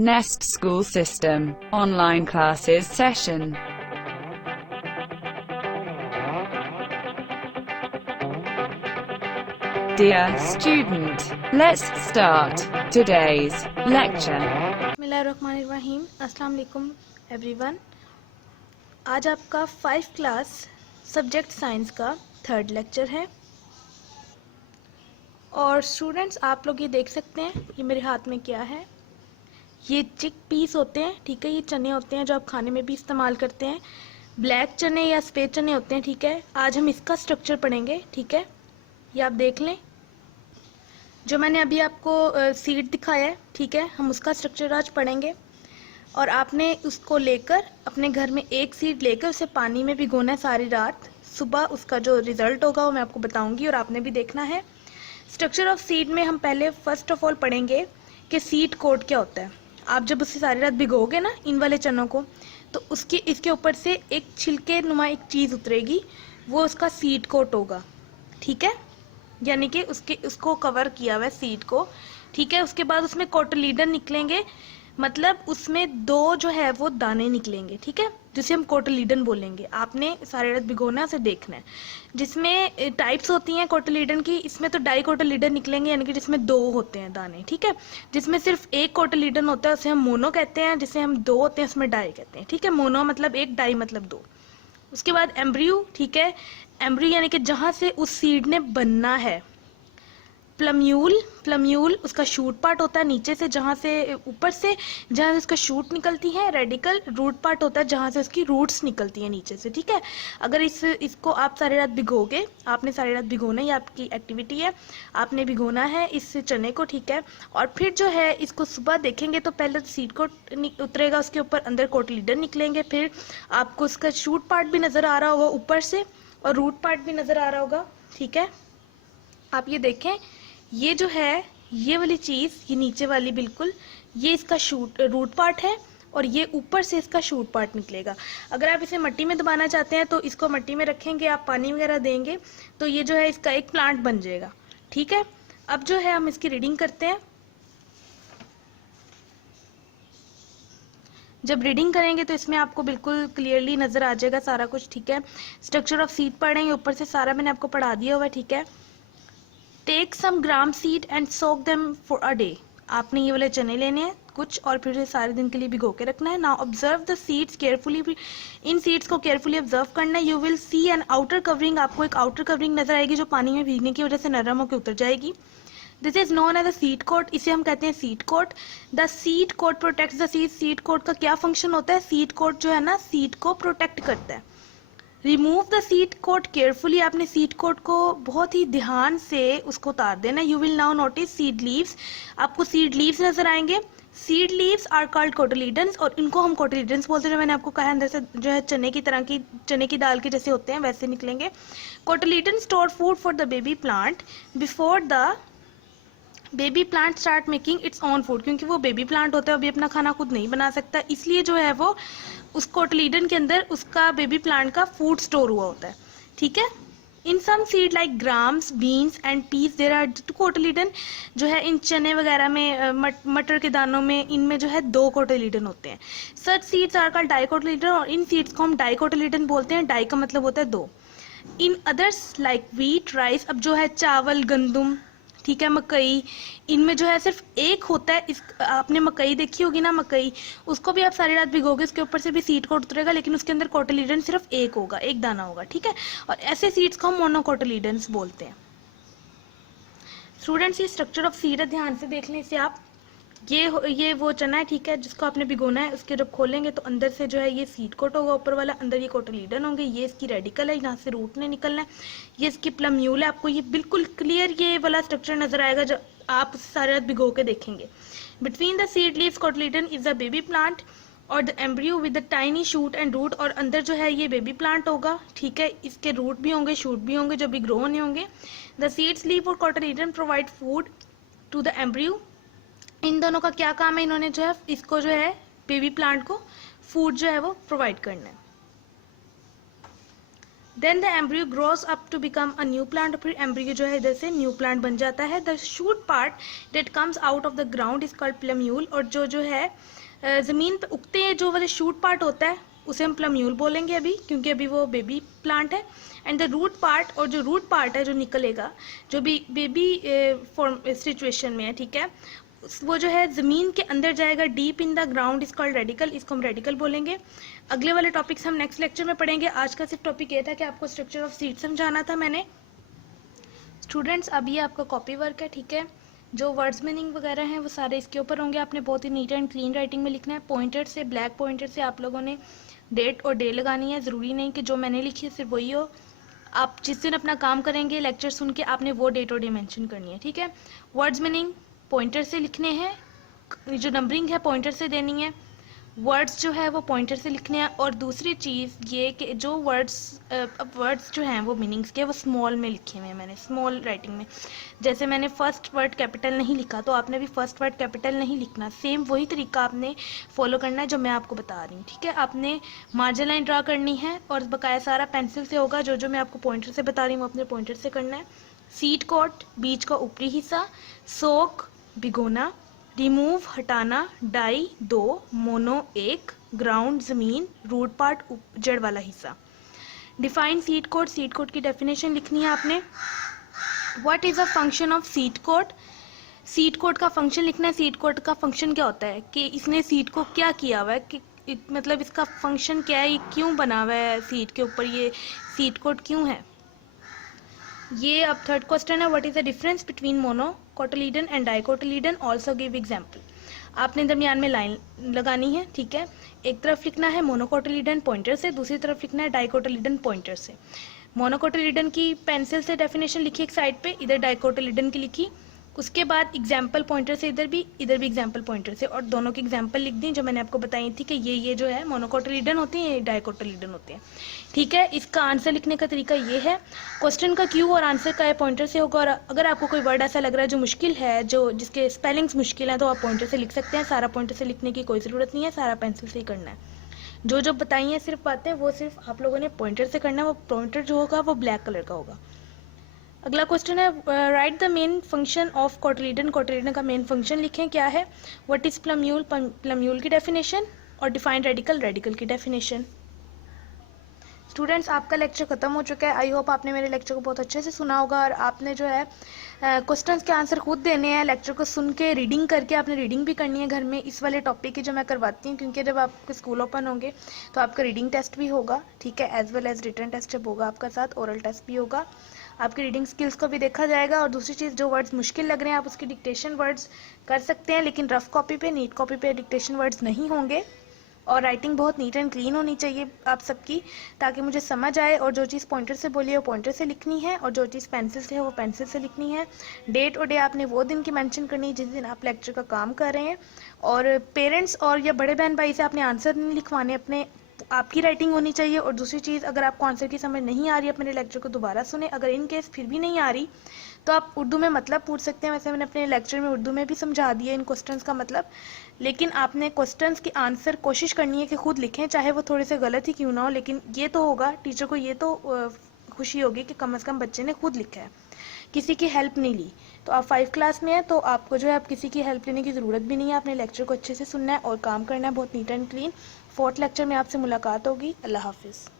Nest School System, Online Classes Session. Dear student, let's start today's lecture. बिस्मिल्लाहिर्रहमानिर्रहीम। अस्सलाम वालेकुम everyone. आज आपका 5 क्लास सब्जेक्ट साइंस का 3rd लेक्चर है। और स्टूडेंट्स, आप लोग ये देख सकते हैं, ये मेरे हाथ में क्या है। ये चिक पीस होते हैं, ठीक है। ये चने होते हैं जो आप खाने में भी इस्तेमाल करते हैं। ब्लैक चने या सफ़ेद चने होते हैं, ठीक है। आज हम इसका स्ट्रक्चर पढ़ेंगे, ठीक है। ये आप देख लें, जो मैंने अभी आपको सीड दिखाया है, ठीक है। हम उसका स्ट्रक्चर आज पढ़ेंगे। और आपने उसको लेकर अपने घर में एक सीड लेकर उसे पानी में भिगोना है सारी रात। सुबह उसका जो रिजल्ट होगा वो मैं आपको बताऊंगी और आपने भी देखना है। स्ट्रक्चर ऑफ सीड में हम पहले फर्स्ट ऑफ ऑल पढ़ेंगे कि सीड कोट क्या होता है। आप जब उसे सारी रात भिगोगे ना इन वाले चनों को, तो इसके ऊपर से एक छिलके नुमा एक चीज़ उतरेगी, वो उसका सीड कोट होगा, ठीक है। यानी कि उसको कवर किया हुआ है सीड को, ठीक है। उसके बाद उसमें कोटिलीडन निकलेंगे, मतलब उसमें 2 जो है वो दाने निकलेंगे, ठीक है, जिसे हम कोटिलीडन बोलेंगे। आपने सारे रात भिगोना है, उसे देखना है। जिसमें टाइप्स होती हैं कोटिलीडन की, इसमें तो डाई कोटिलीडन निकलेंगे, यानी कि जिसमें 2 होते हैं दाने, ठीक है। जिसमें सिर्फ एक कोटिलीडन होता है उसे हम मोनो कहते हैं, जिसे हम 2 होते हैं उसमें डाई कहते हैं, ठीक है। मोनो मतलब 1, डाई मतलब 2। उसके बाद एम्ब्रियो, ठीक है। एम्ब्रियो यानी कि जहाँ से उस सीड ने बनना है। प्लम्यूल उसका शूट पार्ट होता है नीचे से, जहाँ से ऊपर से जहाँ से उसका शूट निकलती है। रेडिकल रूट पार्ट होता है जहाँ से उसकी रूट्स निकलती हैं नीचे से, ठीक है। अगर इसको आप सारी रात भिगोगे, आपने सारी रात भिगोना, ये आपकी एक्टिविटी है। आपने भिगोना है इस चने को, ठीक है। और फिर जो है इसको सुबह देखेंगे तो पहले सीड को उतरेगा, उसके ऊपर अंदर कोटिलीडन निकलेंगे। फिर आपको उसका शूट पार्ट भी नज़र आ रहा होगा ऊपर से, और रूट पार्ट भी नज़र आ रहा होगा, ठीक है। आप ये देखें, ये जो है ये वाली चीज़, ये नीचे वाली बिल्कुल, ये इसका रूट पार्ट है, और ये ऊपर से इसका शूट पार्ट निकलेगा। अगर आप इसे मिट्टी में दबाना चाहते हैं तो इसको मिट्टी में रखेंगे, आप पानी वगैरह देंगे तो ये जो है इसका एक प्लांट बन जाएगा, ठीक है। अब जो है हम इसकी रीडिंग करते हैं। जब रीडिंग करेंगे तो इसमें आपको बिल्कुल क्लियरली नज़र आ जाएगा सारा कुछ, ठीक है। स्ट्रक्चर ऑफ सीड पढ़ेंगे, ऊपर से सारा मैंने आपको पढ़ा दिया हुआ है, ठीक है। Take some gram seed and soak them for a day. आपने ये वाले चने लेने हैं कुछ, और फिर सारे दिन के लिए भिगो के रखना है। Now observe the seeds carefully. इन सीड्स को केयरफुली ऑब्जर्व करना है। You will see an outer covering. आपको एक आउटर कवरिंग नजर आएगी जो पानी में भीगने की वजह से नरम होकर उतर जाएगी। This is known as a seed coat. इसे हम कहते हैं seed coat. The seed coat protects the seed. Seed coat का क्या फंक्शन होता है? सीड कोट जो है ना, सीड को प्रोटेक्ट करता है। Remove the seed coat carefully. आपने सीड कोट को बहुत ही ध्यान से उसको उतार देना। You will now notice seed leaves. आपको सीड लीव्स नजर आएंगे। Seed leaves are called cotyledons, और इनको हम कोटिलीडन्स बोलते हैं। जो मैंने आपको कहा अंदर से जो है चने की तरह की, चने की दाल के जैसे होते हैं, वैसे निकलेंगे। Cotyledon store food for the baby plant before the baby plant start making its own food. क्योंकि वो बेबी प्लांट होता है, अभी अपना खाना खुद नहीं बना सकता, इसलिए जो है वो उस कोटिलीडन के अंदर उसका बेबी प्लांट का फूड स्टोर हुआ होता है, ठीक है। In some seed like grams, beans and peas there are 2 cotyledon. जो है इन चने वगैरह में, मटर के दानों में, इनमें जो है 2 कोटिलीडन होते हैं। सच सीड्स आर कॉल्ड डाइकोटिलीडन, और इन सीड्स को हम डाइकोटिलीडन बोलते हैं। डाई का मतलब होता है 2। In others like wheat, rice, अब जो है चावल, गंदुम, ठीक है, मकई, इनमें जो है सिर्फ एक होता है। आपने मकई देखी होगी ना, मकई, उसको भी आप सारी रात भिगोगे, उसके ऊपर से भी सीड कोट उतरेगा, लेकिन उसके अंदर कोटिलीडन सिर्फ एक होगा, एक दाना होगा, ठीक है। और ऐसे सीड्स को हम मोनोकोटिलीडन्स बोलते हैं। स्टूडेंट्स, ये स्ट्रक्चर ऑफ सीड है, ध्यान से देख लें इसे आप। ये वो चना है, ठीक है, जिसको आपने भिगोना है। उसके जब खोलेंगे तो अंदर से जो है ये सीड कोट होगा ऊपर वाला, अंदर ये कोटिलीडन होंगे। ये इसकी रेडिकल है, यहाँ से रूट ने निकलना है। ये इसकी प्लम्यूल है। आपको ये बिल्कुल क्लियर ये वाला स्ट्रक्चर नजर आएगा जब आप सारे रात भिगो के देखेंगे। Between the seed leaves cotyledon is the baby plant और the embryo with the tiny shoot and root. और अंदर जो है ये बेबी प्लांट होगा, ठीक है। इसके रूट भी होंगे, शूट भी होंगे, जो भी ग्रो होने होंगे। द सीड्स लीव और cotyledon provide food to the embryo. इन दोनों का क्या काम है? इन्होंने जो है इसको जो है बेबी प्लांट को फूड जो है वो प्रोवाइड करना है। Then the embryo grows up to become a new plant, फिर एम्ब्रियो जो है इधर से न्यू प्लांट बन जाता है। The shoot part that comes out of the ground is called plumule, और जो है ज़मीन पे उगते हैं जो वाले शूट पार्ट होता है उसे हम प्लम्यूल बोलेंगे अभी, क्योंकि अभी वो बेबी प्लांट है। एंड द रूट पार्ट, और जो रूट पार्ट है जो निकलेगा जो भी बेबी फॉर्म सिचुएशन में है, ठीक है, वो जो है ज़मीन के अंदर जाएगा, deep in the ground is called radical, इसको हम रेडिकल बोलेंगे। अगले वाले टॉपिक्स हम नेक्स्ट लेक्चर में पढ़ेंगे। आज का सिर्फ टॉपिक ये था कि आपको स्ट्रक्चर ऑफ सीड समझाना था मैंने। स्टूडेंट्स अब ये आपका कॉपी वर्क है, ठीक है, जो वर्ड्स मीनिंग वगैरह हैं वो सारे इसके ऊपर होंगे। आपने बहुत ही नीट एंड क्लीन राइटिंग में लिखना है। पॉइंटर से, ब्लैक पॉइंटर से आप लोगों ने डेट और डे लगानी है। ज़रूरी नहीं कि जो मैंने लिखी है सिर्फ वही हो। आप जिस दिन अपना काम करेंगे लेक्चर सुन के, आपने वो डेट और डे मेंशन करनी है, ठीक है। वर्ड्स मीनिंग पॉइंटर से लिखने हैं, जो नंबरिंग है पॉइंटर से देनी है, वर्ड्स जो है वो पॉइंटर से लिखने हैं। और दूसरी चीज़ ये कि जो वर्ड्स जो हैं वो मीनिंग्स के वो स्मॉल में लिखे हुए हैं मैंने, स्मॉल राइटिंग में। जैसे मैंने फर्स्ट वर्ड कैपिटल नहीं लिखा तो आपने भी फर्स्ट वर्ड कैपिटल नहीं लिखना, सेम वही तरीका आपने फॉलो करना है जो मैं आपको बता रही हूँ, ठीक है। आपने मार्जिन लाइन ड्रा करनी है और बकाया सारा पेंसिल से होगा। जो मैं आपको पॉइंटर से बता रही हूँ वो अपने पॉइंटर से करना है। सीड कोट बीज का ऊपरी हिस्सा, सोक भिगोना, रिमूव हटाना, डाई 2, मोनो 1, ग्राउंड ज़मीन, रूट पार्ट जड़ वाला हिस्सा। Define seed code, seed code की डेफिनेशन लिखनी है आपने। What is a function of seed code, seed code का फंक्शन लिखना है। सीड कोड का फंक्शन क्या होता है कि इसने सीड को क्या किया हुआ है, कि मतलब इसका फंक्शन क्या है, ये क्यों बना हुआ है सीड के ऊपर, ये सीड कोड क्यों है। ये अब थर्ड क्वेश्चन है, what is the difference between monocotyledon and dicotyledon, also give example. आपने दरमियान में लाइन लगानी है, ठीक है। एक तरफ लिखना है मोनोकोटिलीडन पॉइंटर से, दूसरी तरफ लिखना है डाइकोटिलीडन पॉइंटर से। मोनोकोटिलीडन की पेंसिल से डेफिनेशन लिखी एक साइड पे, इधर डाइकोटिलीडन की लिखी, उसके बाद एग्जाम्पल पॉइंटर से इधर भी एग्जाम्पल पॉइंटर से, और दोनों की एग्जाम्पल लिख दी जो मैंने आपको बताई थी कि ये जो है मोनोकोटिलीडन होते हैं, ये डाइकोटिलीडन होते हैं, ठीक है। इसका आंसर लिखने का तरीका ये है, क्वेश्चन का क्यू और आंसर का पॉइंटर से होगा। और अगर आपको कोई वर्ड ऐसा लग रहा है जो मुश्किल है, जो जिसके स्पेलिंग्स मुश्किल हैं, तो आप पॉइंटर से लिख सकते हैं। सारा पॉइंटर से लिखने की कोई ज़रूरत नहीं है, सारा पेंसिल से ही करना है। जो बताई हैं सिर्फ बातें वो सिर्फ आप लोगों ने पॉइंटर से करना है। वो पॉइंटर जो होगा वो ब्लैक कलर का होगा। अगला क्वेश्चन है, write the main function of cotyledon, cotyledon का मेन फंक्शन लिखें क्या है। व्हाट इज प्लम्यूल, प्लम्यूल की डेफिनेशन, और डिफाइंड रेडिकल, रेडिकल की डेफिनेशन। स्टूडेंट्स आपका लेक्चर खत्म हो चुका है। आई होप आपने मेरे लेक्चर को बहुत अच्छे से सुना होगा और आपने जो है क्वेश्चंस के आंसर खुद देने हैं। लेक्चर को सुन के रीडिंग करके आपने रीडिंग भी करनी है घर में, इस वाले टॉपिक की जो मैं करवाती हूँ, क्योंकि जब आपके स्कूल ओपन होंगे तो आपका रीडिंग टेस्ट भी होगा, ठीक है, as well as written test जब होगा आपका साथ ओरल टेस्ट भी होगा। आपकी रीडिंग स्किल्स को भी देखा जाएगा। और दूसरी चीज़, जो वर्ड्स मुश्किल लग रहे हैं आप उसकी डिक्टेशन वर्ड्स कर सकते हैं, लेकिन रफ कॉपी पे, नीट कॉपी पे डिक्टेशन वर्ड्स नहीं होंगे। और राइटिंग बहुत नीट एंड क्लीन होनी चाहिए आप सबकी, ताकि मुझे समझ आए। और जो चीज़ पॉइंटर से बोली है वो पॉइंटर से लिखनी है, और जो चीज़ पेंसिल से है वो पेंसिल से लिखनी है। डेट और डे आपने वो दिन की मेंशन करनी है जिस दिन आप लेक्चर का काम कर रहे हैं। और पेरेंट्स और या बड़े बहन भाई से आपने आंसर नहीं लिखवाने, अपने आपकी राइटिंग होनी चाहिए। और दूसरी चीज़, अगर आपको आंसर की समझ नहीं आ रही है, अपने लेक्चर को दोबारा सुने। अगर इन केस फिर भी नहीं आ रही तो आप उर्दू में मतलब पूछ सकते हैं। वैसे मैंने अपने लेक्चर में उर्दू में भी समझा दिया इन क्वेश्चंस का मतलब, लेकिन आपने क्वेश्चंस की आंसर कोशिश करनी है कि खुद लिखें, चाहे वो थोड़े से गलत ही क्यों ना हो। लेकिन ये तो होगा, टीचर को ये तो खुशी होगी कि कम से कम बच्चे ने खुद लिखा है, किसी की हेल्प नहीं ली। तो आप 5 क्लास में हैं तो आपको जो है आप किसी की हेल्प लेने की ज़रूरत भी नहीं है। अपने लेक्चर को अच्छे से सुनना है और काम करना है बहुत neat and clean. 4th lecture में आपसे मुलाकात होगी। अल्लाह हाफिज़।